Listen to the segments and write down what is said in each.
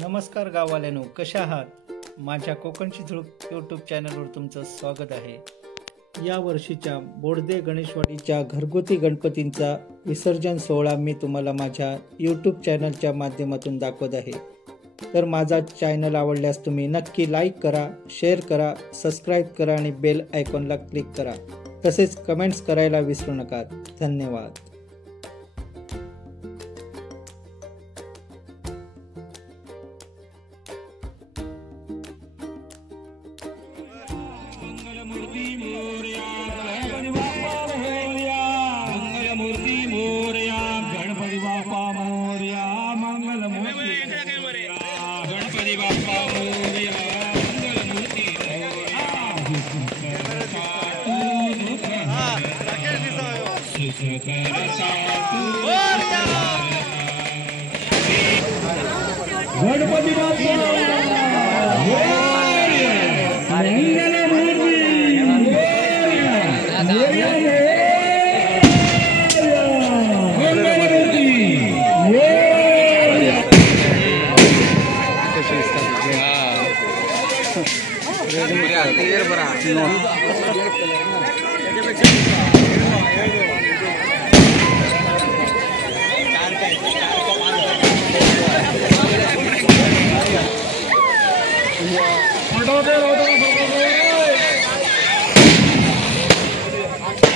नमस्कार गाववाल्यांनो, कशा आहात? माझ्या कोकणची झुळूक यूट्यूब चॅनलवर तुमचं स्वागत आहे. या वर्षीच्या बोडदे गणेशवाडीच्या घरगुती गणपतींचा विसर्जन सोहळा मी तुम्हाला माझ्या यूट्यूब चॅनलच्या माध्यमातून दाखवत आहे. तर माझा चॅनल आवडल्यास तुम्ही नक्की लाईक करा, शेअर करा, सबस्क्राईब करा आणि बेल आयकॉनला क्लिक करा. तसेच कमेंट्स करायला विसरू नका. धन्यवाद. गणपती बाप्पा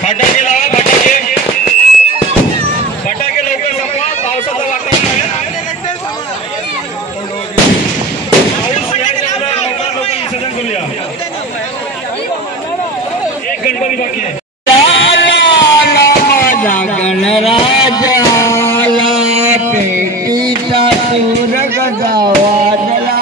फटाके लावा, फटाके लवकर संपवा. पावसाचं वातावरण आहे. पाऊस यायच्या लवकर विसर्जन करूया. एक गणपती बाकी आहे. गणराजाला पेटीचा सूर गजावादला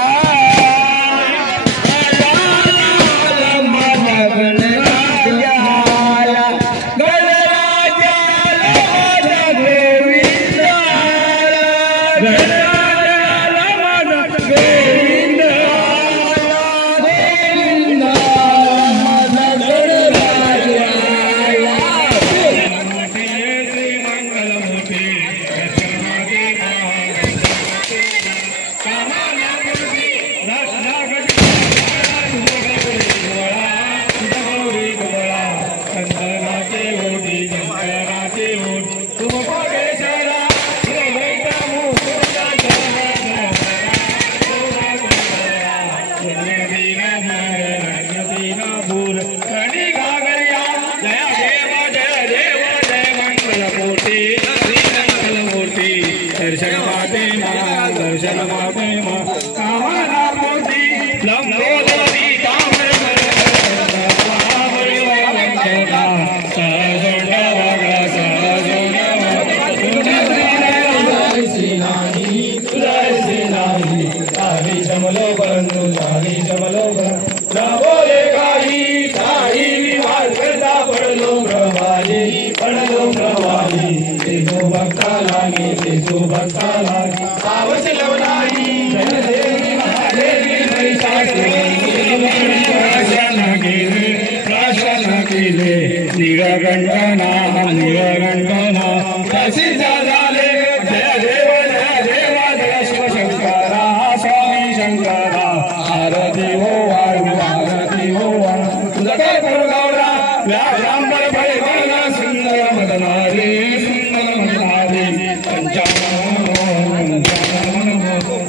निरगंठना प्रसिद्ध झाले. जय देव जय देव जय शिव शंकरा स्वामी शंकरा. आरती हो वाळू आरती हो वाळू तुझं काय गौरा व्याजांबर भय गणना सुंदर मदनारे सुंदर मदनारे पंचानन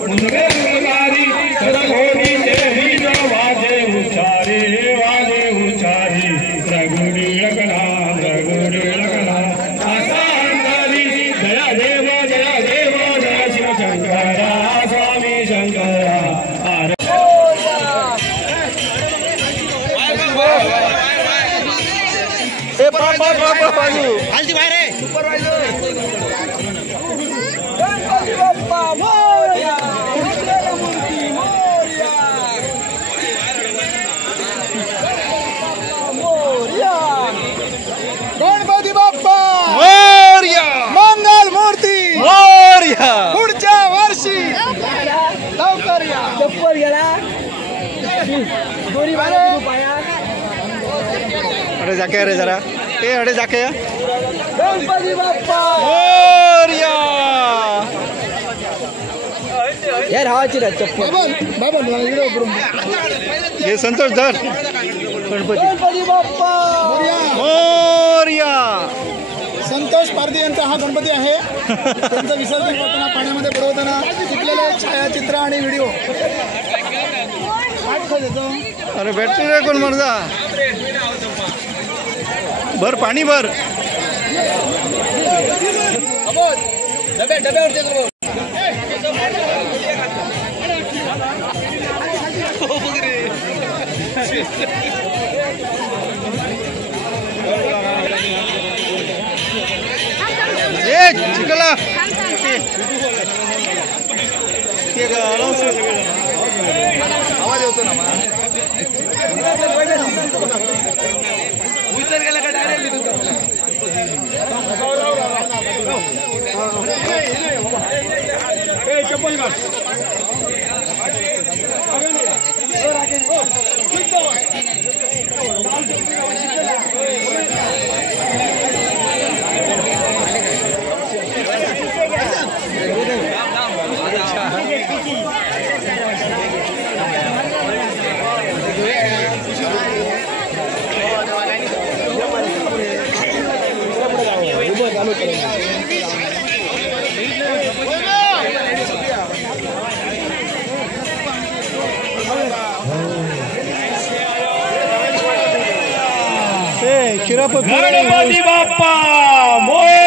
मुझे मुरारी सदा होती देवी जो वाजे उच्चारे वाजे उच्चारे विचारी रघुडी लगला असा अंगाली जया देव जय शिवशंकरा स्वामी शंकरा गणपती बाप्पा मोरया मंगल मूर्ती मोरया पुढच्या वर्षी लवकर या चप्पल गेला दोरी अरे जाके रे जरा ए अरे जाके या गणपती बाप्पा मोरया यार हवाची रे चप्पल बाबा इकडे उभं हे संतोष धर गणपती गणपती बाप्पा मोरया संतोष पारधी यांचा हा गणपती आहे त्यांचं विसर्जन करताना पाण्यामध्ये बुडवताना टिकलेले छायाचित्र आणि व्हिडिओ अरे बॅटरी रे कोण मर्दा भर पाणी भर चिकला आवाज येतो ना चप्पल घाल शिरापत गणपती बाप्पा मोरया